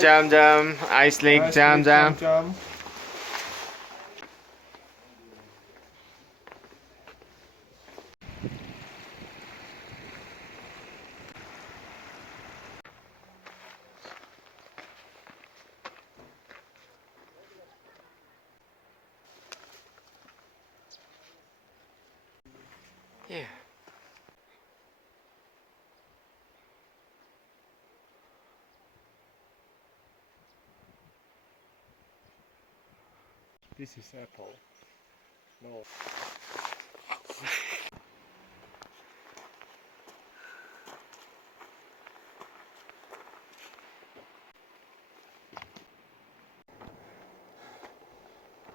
Jam jam, ice lake jam jam. Yeah. This is apple. No.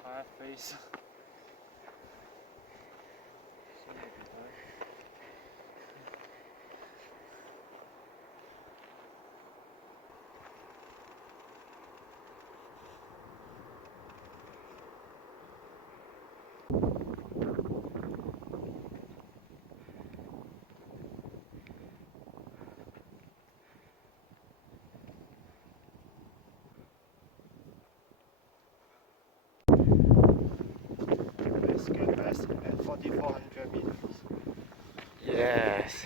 High face. Let's get back at 4,400 meters. Yes.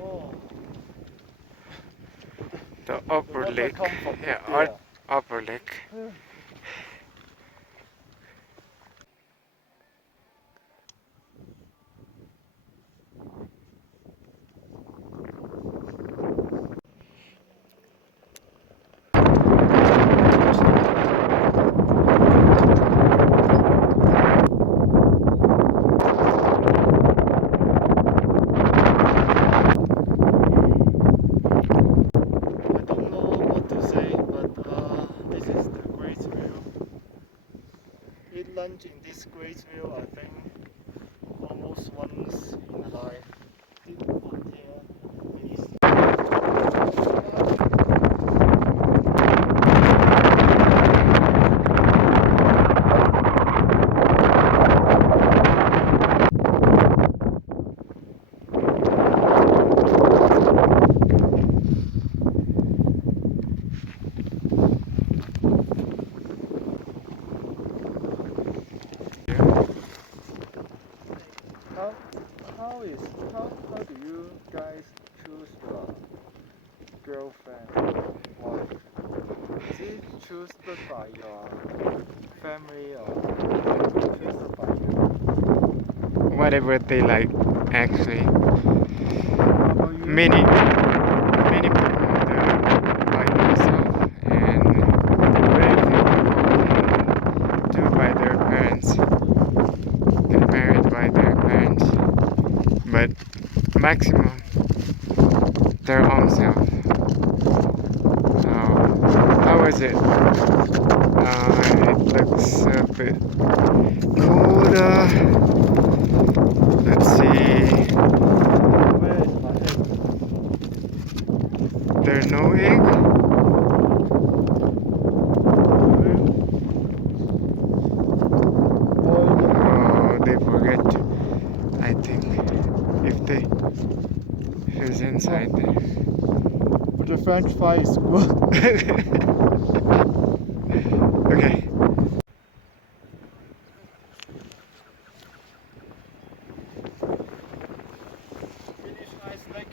Oh, The upper water lake. come from Yeah, there. upper lake. I don't know what to say, but this is the great view. Eat lunch in this great view, I think, almost once in a life. Eat from here is how how do you guys choose your girlfriend? Or is it chosen by your family or chosen by you? Whatever they like, actually. How about you? Many people by themselves, and very few people do by their parents, get married by their parents, but maximum their own self. So, how is it? It looks a bit colder. Let's see. Where is my egg? There's no egg. Oh, they forget. I think if they who's inside there. But the French fry is good. Okay. Finish ice lake.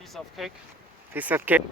Piece of cake. Piece of cake.